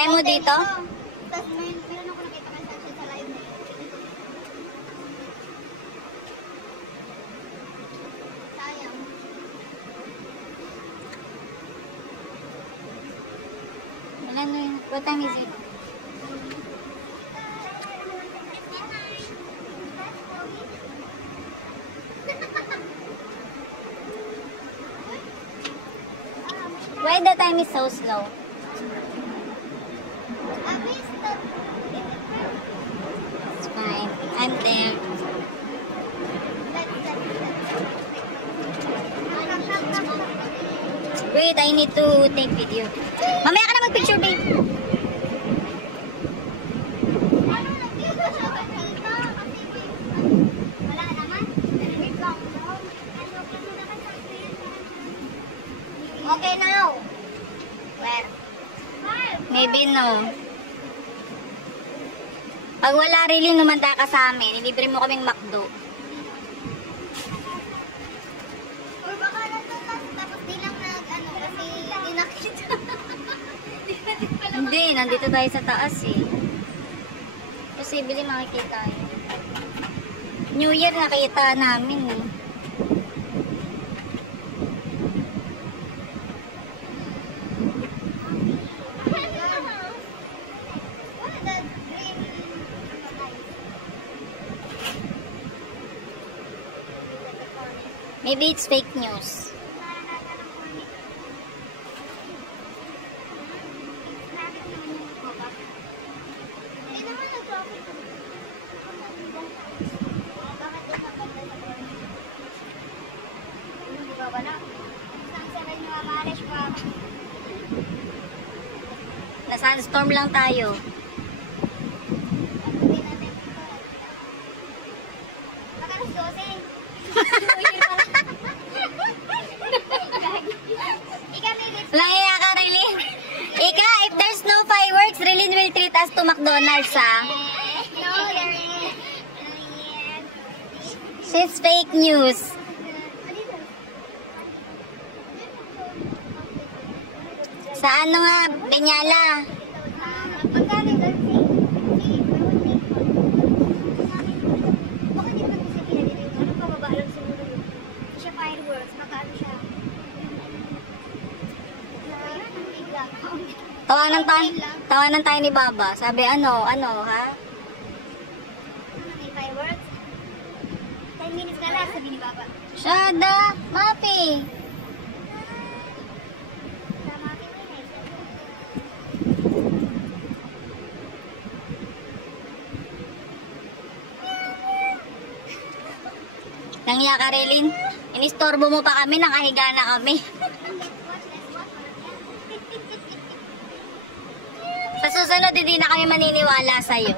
Try mo dito? Tapos meron ako nakita kay Sanchez sa live na yun. Sayang. Wala na yun. What time is it? Why the time is so slow? It's fine. I'm there. Wait, I need to take video. Mamaya ka na mag-picture, babe. Okay now. Where? Maybe no. Pag wala really numanda ka sa amin, ilibre mo kaming McDo. Or baka nandun tapos di lang nag-ano kasi di nakita. Hindi, nandito tayo sa taas eh. Posible makikita yun. New Year nakita namin eh. Maybe it's fake news. Nasa-storm lang tayo. Lang iya ka, Rilin. Ika, if there's no fireworks, Rilin will treat us to McDonald's, ha? No, there is. She's fake news. Sa ano nga, Peñala? Tawanan tayo ni Baba. Sabi, ano, ha? Fireworks? 10 minutes na lang, sabi ni Baba. Shada, Mapi. Nangya ka, Rilin. Inistorbo mo pa kami, nakahiga na kami. Sa susunod, hindi na kami maniniwala sa'yo.